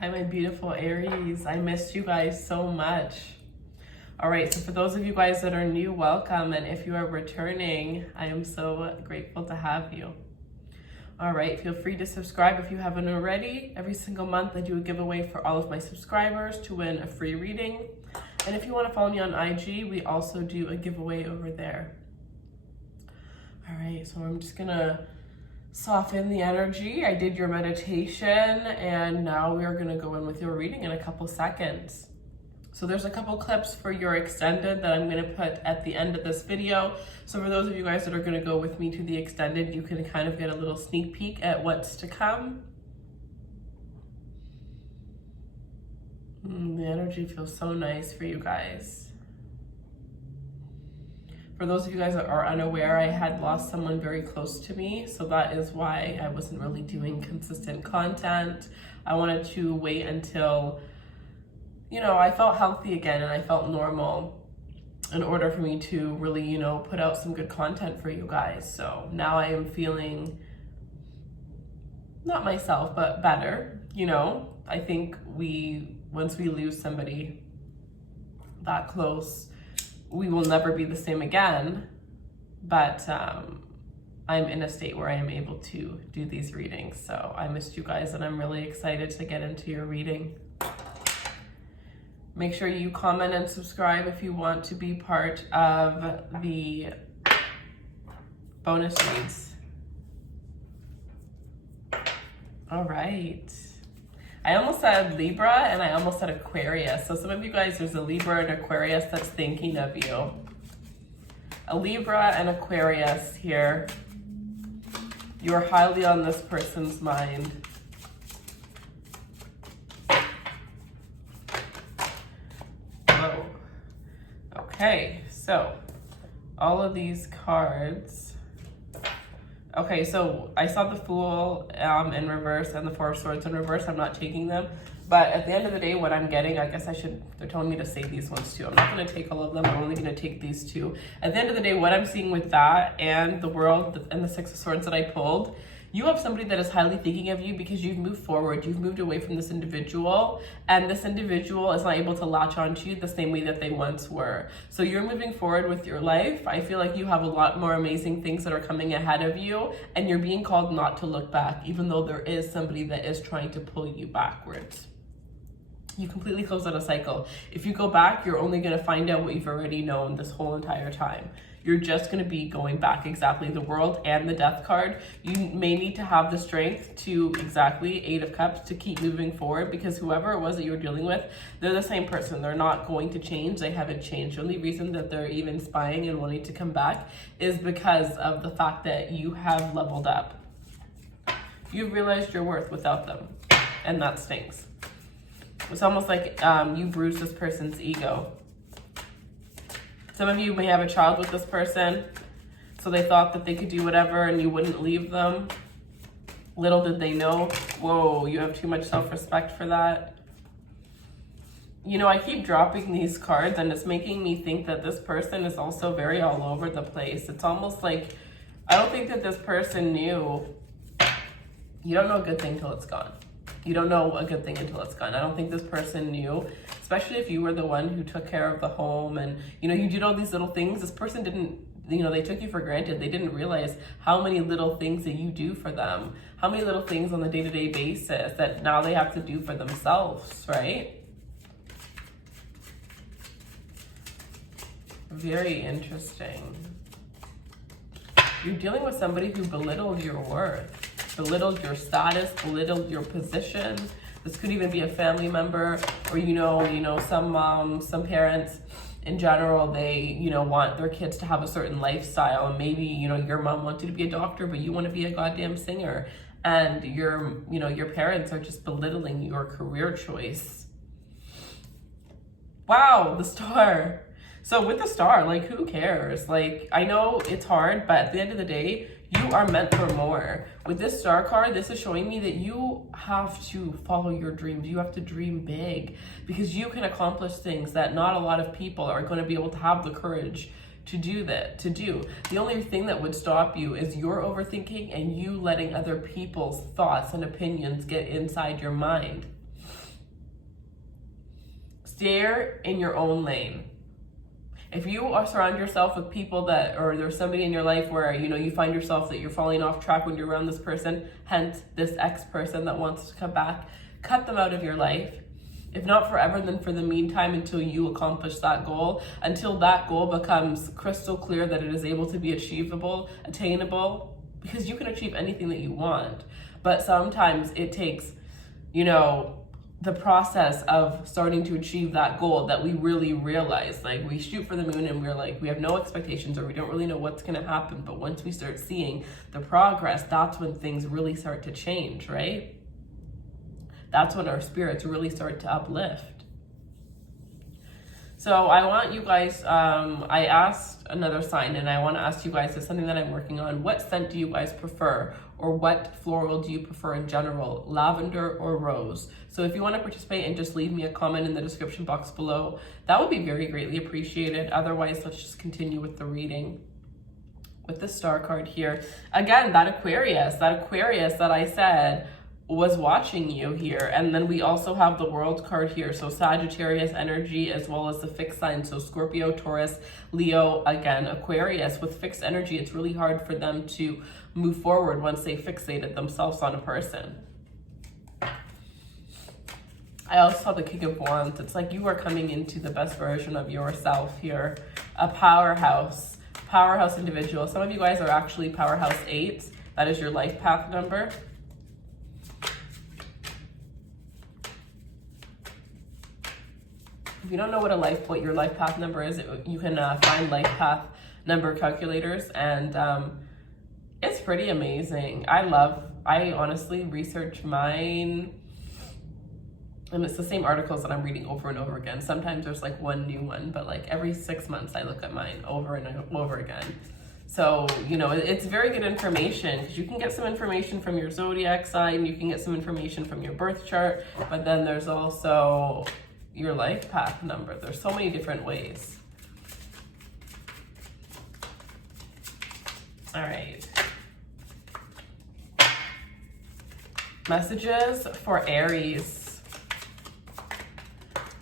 Hi, my beautiful Aries. I missed you guys so much. All right, so for those of you guys that are new, welcome. And if you are returning, I am so grateful to have you. All right, feel free to subscribe if you haven't already. Every single month, I do a giveaway for all of my subscribers to win a free reading. And if you want to follow me on IG, we also do a giveaway over there. All right, so I'm just gonna soften the energy. I did your meditation, and now we are gonna go in with your reading in a couple seconds. So there's a couple clips for your extended that I'm gonna put at the end of this video. So for those of you guys that are gonna go with me to the extended, you can kind of get a little sneak peek at what's to come. The energy feels so nice for you guys. For those of you guys that are unaware, I had lost someone very close to me, so that is why I wasn't really doing consistent content. I wanted to wait until, I felt healthy again and I felt normal in order for me to really, put out some good content for you guys. So now I am feeling, not myself, but better, I think once we lose somebody that close, we will never be the same again, but I'm in a state where I am able to do these readings. So I missed you guys and I'm really excited to get into your reading. Make sure you comment and subscribe if you want to be part of the bonus reads. All right. I almost said Libra and I almost said Aquarius. So some of you guys, there's a Libra and Aquarius that's thinking of you. A Libra and Aquarius here. You're highly on this person's mind. Whoa. Okay, so all of these cards. Okay, so I saw the Fool in reverse and the Four of Swords in reverse. I'm not taking them. But at the end of the day, what I'm getting, I guess they're telling me to say these ones too. I'm not going to take all of them. I'm only going to take these two. At the end of the day, what I'm seeing with that and the World and the Six of Swords that I pulled, you have somebody that is highly thinking of you because you've moved forward. You've moved away from this individual, and this individual is not able to latch onto you the same way that they once were. So you're moving forward with your life. I feel like you have a lot more amazing things that are coming ahead of you, and you're being called not to look back, even though there is somebody that is trying to pull you backwards. You completely close out a cycle. If you go back, you're only going to find out what you've already known this whole entire time. You're just going to be going back. Exactly. The World and the Death card. You may need to have the strength to, exactly, Eight of Cups, to keep moving forward, because whoever it was that you were dealing with, they're the same person. They're not going to change. They haven't changed. The only reason that they're even spying and wanting to come back is because of the fact that you have leveled up. You've realized your worth without them, and that stinks. It's almost like you bruised this person's ego. Some of you may have a child with this person, so they thought that they could do whatever and you wouldn't leave them. Little did they know, whoa, you have too much self-respect for that. I keep dropping these cards and it's making me think that this person is also very all over the place. It's almost like, I don't think that this person knew. You don't know a good thing till it's gone. You don't know a good thing until it's gone. I don't think this person knew, especially if you were the one who took care of the home and, you did all these little things. This person didn't, they took you for granted. They didn't realize how many little things that you do for them, how many little things on a day-to-day basis that now they have to do for themselves, right? Very interesting. You're dealing with somebody who belittled your worth. Belittled your status, belittled your position. This could even be a family member, or some parents in general, they want their kids to have a certain lifestyle, and maybe your mom wanted to be a doctor, but you want to be a goddamn singer, and your parents are just belittling your career choice. Wow, the Star. So with the Star, who cares? I know it's hard, but at the end of the day, you are meant for more. With this Star card, this is showing me that you have to follow your dreams. You have to dream big, because you can accomplish things that not a lot of people are going to be able to have the courage to do. The only thing that would stop you is your overthinking and you letting other people's thoughts and opinions get inside your mind. steer in your own lane. If you surround yourself with people that, or there's somebody in your life where, you know, you find yourself that you're falling off track when you're around this person, hence this ex person that wants to come back, cut them out of your life. If not forever, then for the meantime, until you accomplish that goal, until that goal becomes crystal clear that it is able to be achievable, attainable, because you can achieve anything that you want. But sometimes it takes, you know, the process of starting to achieve that goal that we really realize. Like, we shoot for the moon and we're like, we have no expectations, or we don't really know what's going to happen. But once we start seeing the progress, that's when things really start to change, right? That's when our spirits really start to uplift. So I want you guys, I asked another sign, and I want to ask you guys, it's something that I'm working on. What scent do you guys prefer? Or what floral do you prefer in general? Lavender or rose? So if you want to participate and just leave me a comment in the description box below, that would be very greatly appreciated. Otherwise, let's just continue with the reading. With the star card here. Again, that Aquarius that I said was watching you here. And then we also have the World card here. So Sagittarius energy, as well as the fixed sign. So Scorpio, Taurus, Leo, again, Aquarius. With fixed energy, it's really hard for them to move forward once they fixated themselves on a person. I also saw the King of Wands. It's like you are coming into the best version of yourself here. A powerhouse individual. Some of you guys are actually powerhouse 8s. That is your life path number. If you don't know what your life path number is, you can find life path number calculators, and it's pretty amazing. I honestly research mine, and it's the same articles that I'm reading over and over again. Sometimes there's like one new one, but like every 6 months I look at mine over and over again. So, you know, it's very good information, because you can get some information from your zodiac sign, you can get some information from your birth chart, but then there's also your life path number. There's so many different ways. All right. Messages for Aries.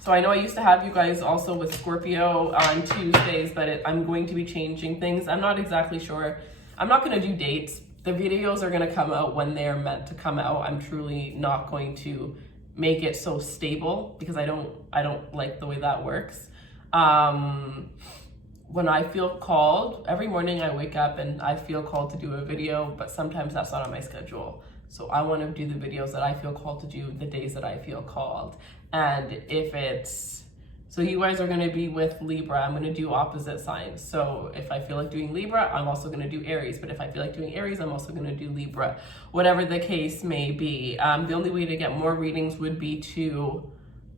So I know I used to have you guys also with Scorpio on Tuesdays, but I'm going to be changing things. I'm not exactly sure. I'm not going to do dates. The videos are going to come out when they're meant to come out. I'm truly not going to make it so stable, because I don't like the way that works. When I feel called, every morning I wake up and I feel called to do a video, but sometimes that's not on my schedule. So I want to do the videos that I feel called to do the days that I feel called. And if it's, so you guys are going to be with Libra, I'm going to do opposite signs. So if I feel like doing Libra, I'm also going to do Aries. But if I feel like doing Aries, I'm also going to do Libra, whatever the case may be. The only way to get more readings would be to,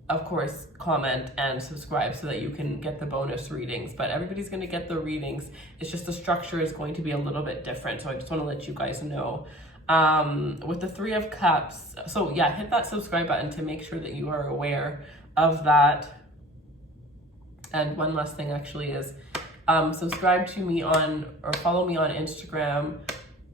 of course, comment and subscribe so that you can get the bonus readings. But everybody's going to get the readings. It's just the structure is going to be a little bit different. So I just want to let you guys know. With the 3 of Cups, so yeah, hit that subscribe button to make sure that you are aware of that. And one last thing actually is subscribe to me on, or follow me on Instagram,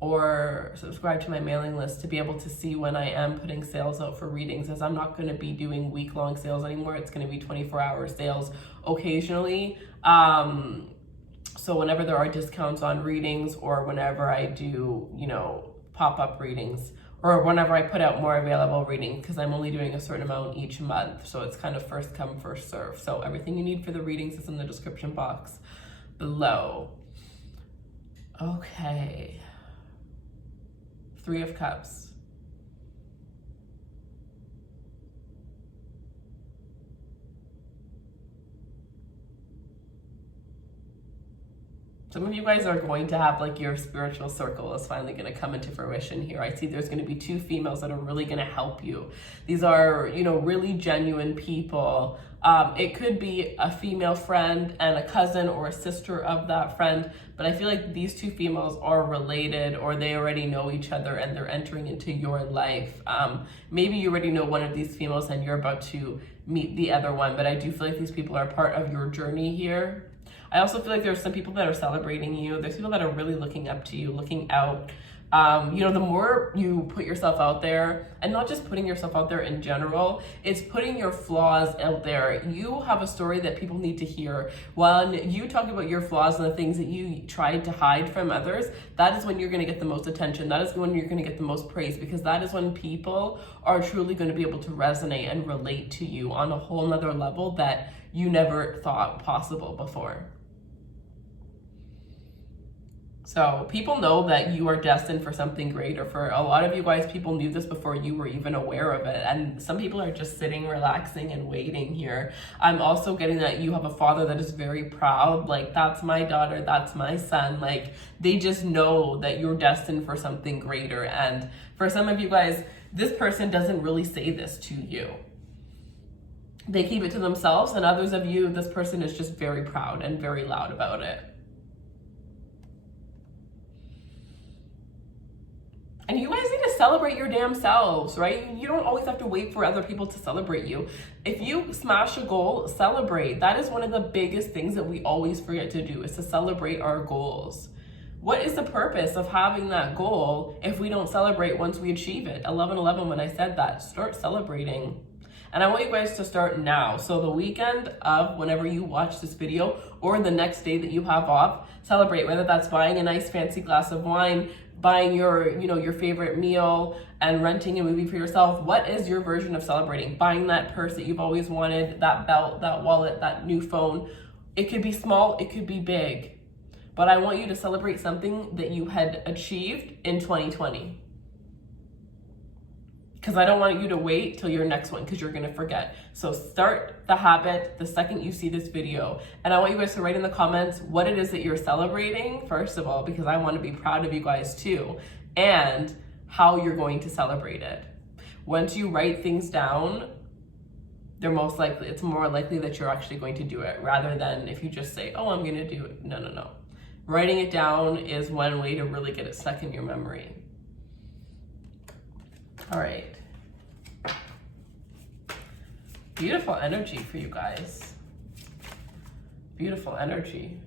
or subscribe to my mailing list to be able to see when I am putting sales out for readings, as I'm not going to be doing week-long sales anymore. It's going to be 24-hour sales occasionally. So whenever there are discounts on readings, or whenever I do, you know, pop-up readings, or whenever I put out more available readings, because I'm only doing a certain amount each month. So it's kind of first come, first serve. So everything you need for the readings is in the description box below. Okay. 3 of Cups. Some of you guys are going to have, like, your spiritual circle is finally going to come into fruition here. I see there's going to be 2 females that are really going to help you. These are, you know, really genuine people. It could be a female friend and a cousin or a sister of that friend, but I feel like these 2 females are related, or they already know each other and they're entering into your life. Maybe you already know one of these females and you're about to meet the other one, but I do feel like these people are part of your journey here. I also feel like there's some people that are celebrating you. There's people that are really looking up to you, looking out You know, the more you put yourself out there, and not just putting yourself out there in general, it's putting your flaws out there. You have a story that people need to hear. When you talk about your flaws and the things that you tried to hide from others, that is when you're going to get the most attention. That is when you're going to get the most praise, because that is when people are truly going to be able to resonate and relate to you on a whole nother level that you never thought possible before. So people know that you are destined for something greater. For a lot of you guys, people knew this before you were even aware of it. And some people are just sitting, relaxing, and waiting here. I'm also getting that you have a father that is very proud. Like, that's my daughter, that's my son. Like, they just know that you're destined for something greater. And for some of you guys, this person doesn't really say this to you. They keep it to themselves. And others of you, this person is just very proud and very loud about it. And you guys need to celebrate your damn selves, right? You don't always have to wait for other people to celebrate you. If you smash a goal, celebrate. That is one of the biggest things that we always forget to do, is to celebrate our goals. What is the purpose of having that goal if we don't celebrate once we achieve it? 11/11, when I said that, start celebrating. And I want you guys to start now. So the weekend of whenever you watch this video, or the next day that you have off, celebrate, whether that's buying a nice fancy glass of wine, buying your, you know, your favorite meal, and renting a movie for yourself. What is your version of celebrating? Buying that purse that you've always wanted, that belt, that wallet, that new phone. It could be small, it could be big. But I want you to celebrate something that you had achieved in 2020. Because I don't want you to wait till your next one, because you're going to forget. So start the habit the second you see this video. And I want you guys to write in the comments what it is that you're celebrating, first of all, because I want to be proud of you guys too, and how you're going to celebrate it. Once you write things down, it's more likely that you're actually going to do it, rather than if you just say, oh, I'm going to do it. No. Writing it down is one way to really get it stuck in your memory. All right. Beautiful energy for you guys. Beautiful energy.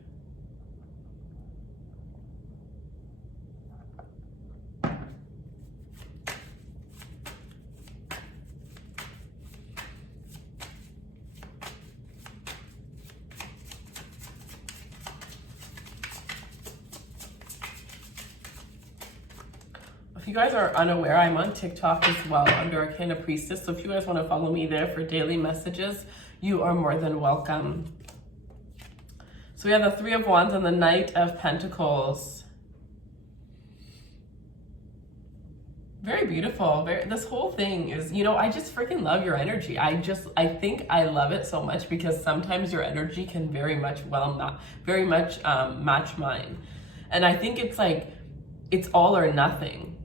If you guys are unaware, I'm on TikTok as well under Arcana Priestess. So if you guys want to follow me there for daily messages, you are more than welcome. So we have the Three of Wands and the Knight of Pentacles. Very beautiful. This whole thing is, you know, I just freaking love your energy. I think I love it so much because sometimes your energy can very much match mine. And I think it's like, it's all or nothing.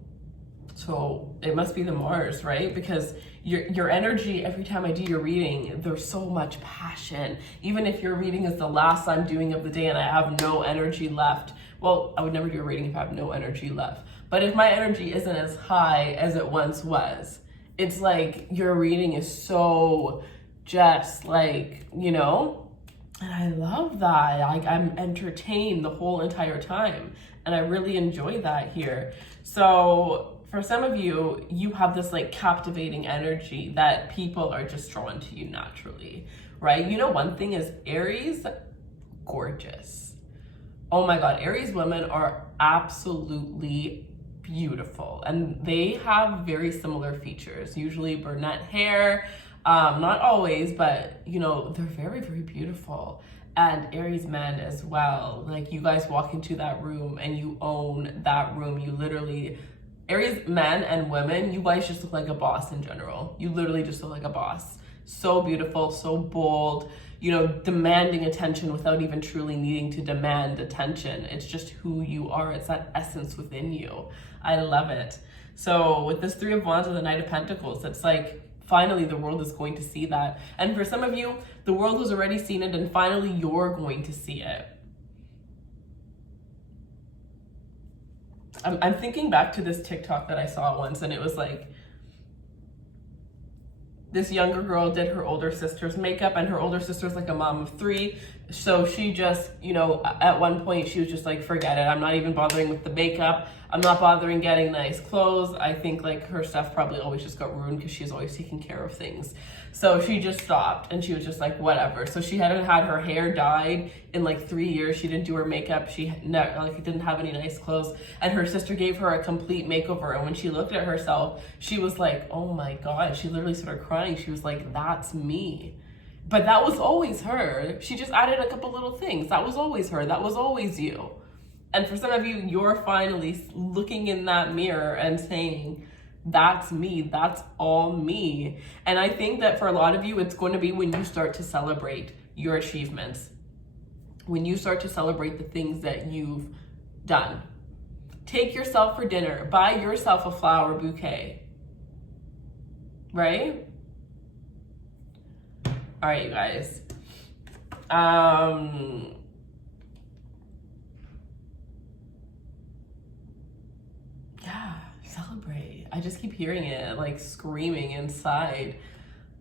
So it must be the Mars, right? Because your energy, every time I do your reading, there's so much passion. Even if your reading is the last I'm doing of the day and I have no energy left, well, I would never do a reading if I have no energy left. But if my energy isn't as high as it once was, it's like your reading is so just like, you know, and I love that. I'm entertained the whole entire time. And I really enjoy that here. So for some of you, you have this like captivating energy that people are just drawn to you naturally, right? You know, one thing is Aries, gorgeous. Oh my God, Aries women are absolutely beautiful. And they have very similar features, usually brunette hair, not always, but you know, they're very, very beautiful. And Aries men as well. Like, you guys walk into that room and you own that room. You literally, Aries men and women, you guys just look like a boss in general. You literally just look like a boss. So beautiful, so bold, you know, demanding attention without even truly needing to demand attention. It's just who you are. It's that essence within you. I love it. So with this Three of Wands and the Knight of Pentacles, it's like, finally the world is going to see that. And for some of you, the world has already seen it, and finally you're going to see it. I'm thinking back to this TikTok that I saw once, and it was like, this younger girl did her older sister's makeup, and her older sister's like a mom of 3. So she just, at one point she was just like, forget it. I'm not even bothering with the makeup. I'm not bothering getting nice clothes. I think like her stuff probably always just got ruined because she's always taking care of things. So she just stopped and she was just like, whatever. So she hadn't had her hair dyed in like 3 years. She didn't do her makeup. She didn't have any nice clothes. And her sister gave her a complete makeover. And when she looked at herself, she was like, oh my God. She literally started crying. She was like, that's me. But that was always her. She just added a couple little things. That was always her. That was always you. And for some of you, you're finally looking in that mirror and saying, that's me. That's all me. And I think that for a lot of you, it's going to be when you start to celebrate your achievements. When you start to celebrate the things that you've done. Take yourself for dinner. Buy yourself a flower bouquet. Right? All right, you guys. Yeah, celebrate. I just keep hearing it, like screaming inside.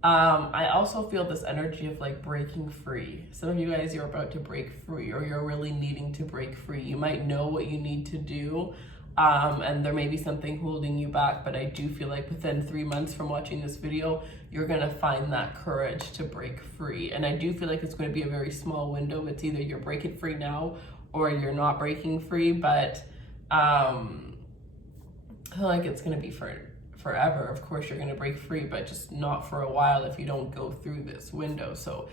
I also feel this energy of like breaking free. Some of you guys, you're about to break free, or you're really needing to break free. You might know what you need to do. And there may be something holding you back, but I do feel like within 3 months from watching this video, you're gonna find that courage to break free. And I do feel like it's gonna be a very small window. It's either you're breaking free now or you're not breaking free, but I feel like it's gonna be forever. Of course, you're gonna break free, but just not for a while if you don't go through this window. So,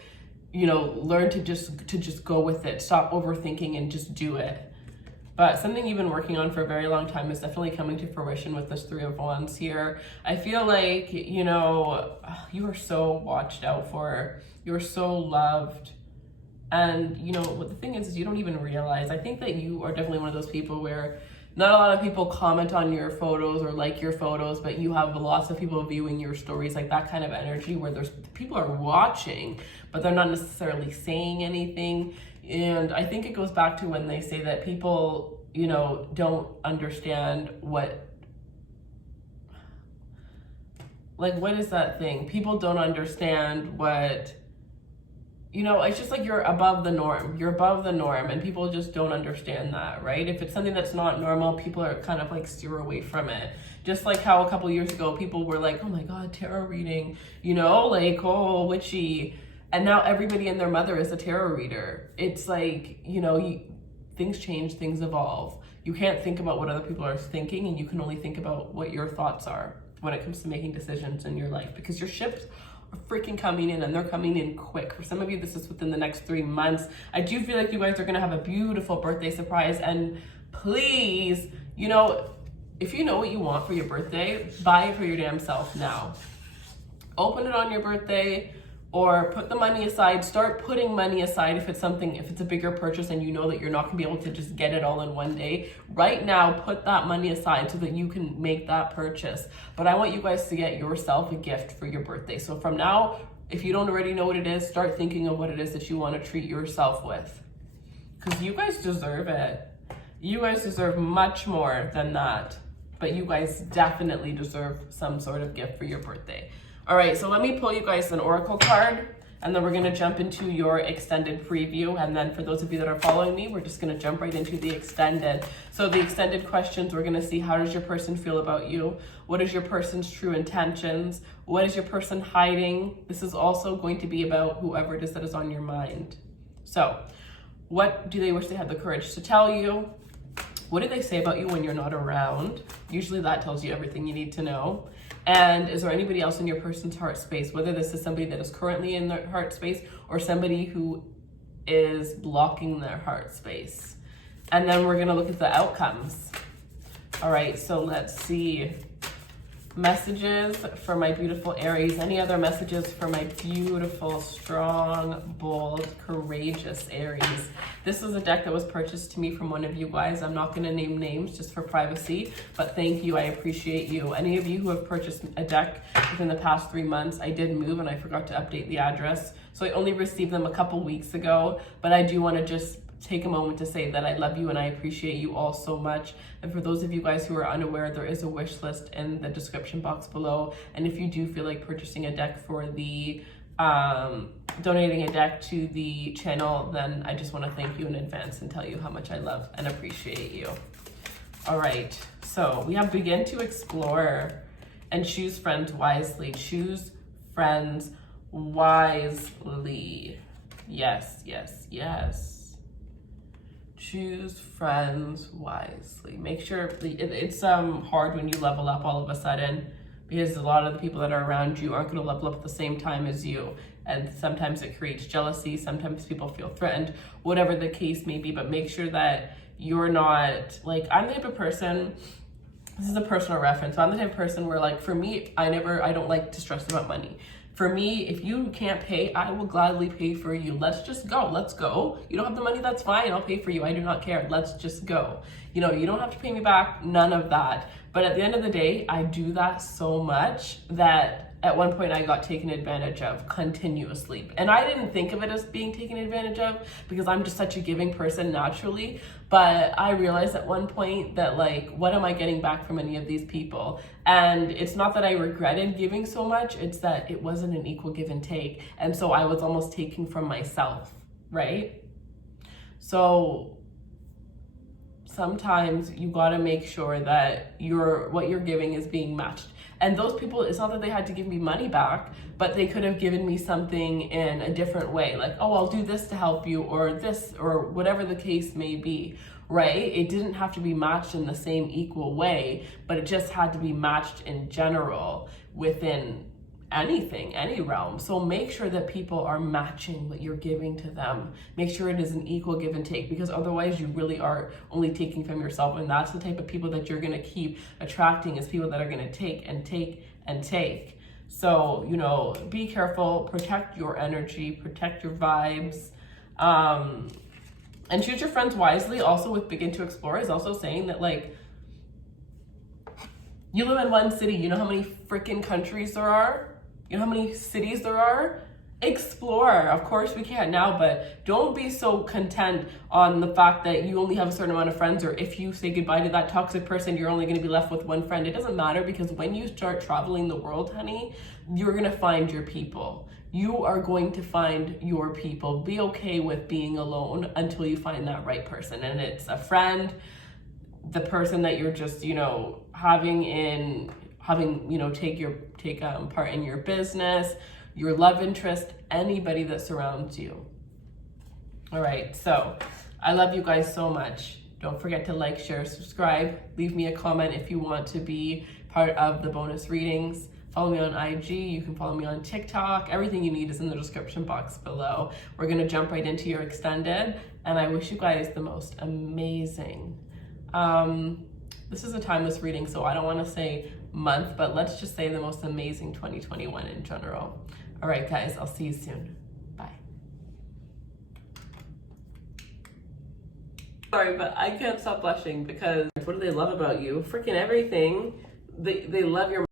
learn to just go with it. Stop overthinking and just do it. But something you've been working on for a very long time is definitely coming to fruition with this 3 of Wands here. I feel like, you are so watched out for. You're so loved. And, what the thing is you don't even realize. I think that you are definitely one of those people where not a lot of people comment on your photos or like your photos, but you have lots of people viewing your stories, like that kind of energy where people are watching, but they're not necessarily saying anything. And I think it goes back to when they say that people, don't understand what is that thing? People don't understand what, it's just like you're above the norm. You're above the norm and people just don't understand that, right? If it's something that's not normal, people are kind of like steer away from it. Just like how a couple years ago, people were like, oh my God, tarot reading, oh, witchy. And now everybody and their mother is a tarot reader. It's like, things change, things evolve. You can't think about what other people are thinking, and you can only think about what your thoughts are when it comes to making decisions in your life, because your ships are freaking coming in, and they're coming in quick. For some of you, this is within the next 3 months. I do feel like you guys are gonna have a beautiful birthday surprise, and please, if you know what you want for your birthday, buy it for your damn self now. Open it on your birthday, or put the money aside. Start putting money aside if it's a bigger purchase and you know that you're not gonna be able to just get it all in one day. Right now, put that money aside so that you can make that purchase. But I want you guys to get yourself a gift for your birthday. So from now, if you don't already know what it is, start thinking of what it is that you want to treat yourself with. Because you guys deserve it. You guys deserve much more than that. But you guys definitely deserve some sort of gift for your birthday. All right, so let me pull you guys an oracle card, and then we're gonna jump into your extended preview. And then for those of you that are following me, we're just gonna jump right into the extended. So the extended questions, we're gonna see, how does your person feel about you? What is your person's true intentions? What is your person hiding? This is also going to be about whoever it is that is on your mind. So what do they wish they had the courage to tell you? What do they say about you when you're not around? Usually that tells you everything you need to know. And is there anybody else in your person's heart space, whether this is somebody that is currently in their heart space or somebody who is blocking their heart space? And then we're gonna look at the outcomes. All right, so let's see. Messages for my beautiful Aries. Any other messages for my beautiful, strong, bold, courageous Aries? This is a deck that was purchased to me from one of you guys. I'm not going to name names just for privacy, but thank you. I appreciate you. Any of you who have purchased a deck within the past 3 months, I did move and I forgot to update the address. So I only received them a couple weeks ago, but I do want to just take a moment to say that I love you and I appreciate you all so much. And for those of you guys who are unaware, there is a wish list in the description box below. And if you do feel like purchasing a deck for the donating a deck to the channel, then I just want to thank you in advance and tell you how much I love and appreciate you. All right, so we have begin to explore and choose friends wisely. Choose friends wisely. Yes, yes, yes. Choose friends wisely. Make sure it's hard when you level up all of a sudden, because a lot of the people that are around you aren't going to level up at the same time as you. And sometimes it creates jealousy. Sometimes people feel threatened, whatever the case may be. But make sure that you're not, like, I'm the type of person, this is a personal reference. So I'm the type of person where, like, for me, I don't like to stress about money. For me, if you can't pay, I will gladly pay for you. Let's just go. Let's go. You don't have the money, that's fine. I'll pay for you. I do not care. Let's just go. You know, you don't have to pay me back. None of that. But at the end of the day, I do that so much that at one point I got taken advantage of continuously. And I didn't think of it as being taken advantage of because I'm just such a giving person naturally. But I realized at one point that, like, what am I getting back from any of these people? And it's not that I regretted giving so much, it's that it wasn't an equal give and take. And so I was almost taking from myself, right? So sometimes you gotta make sure that what you're giving is being matched. And those people, it's not that they had to give me money back, but they could have given me something in a different way. Like, oh, I'll do this to help you, or this, or whatever the case may be, right? It didn't have to be matched in the same equal way, but it just had to be matched in general within anything, any realm. So make sure that people are matching what you're giving to them. Make sure it is an equal give and take, because otherwise you really are only taking from yourself. And that's the type of people that you're going to keep attracting, is people that are going to take and take and take. So, you know, be careful, protect your energy, protect your vibes, and choose your friends wisely. Also with begin to explore is also saying that, like, you live in one city, you know how many freaking countries there are? You know how many cities there are? Explore. Of course we can't now, but don't be so content on the fact that you only have a certain amount of friends, or if you say goodbye to that toxic person, you're only going to be left with one friend. It doesn't matter, because when you start traveling the world, honey, you're going to find your people. You are going to find your people. Be okay with being alone until you find that right person. And it's a friend, the person that you're just, you know, having, you know, take part in your business, your love interest, anybody that surrounds you. All right, so I love you guys so much. Don't forget to like, share, subscribe. Leave me a comment if you want to be part of the bonus readings. Follow me on IG. You can follow me on TikTok. Everything you need is in the description box below. We're going to jump right into your extended, and I wish you guys the most amazing. This is a timeless reading, so I don't want to say month, but let's just say the most amazing 2021 in general. All right, guys, I'll see you soon. Bye. Sorry, but I can't stop blushing because what do they love about you? Freaking everything. They love your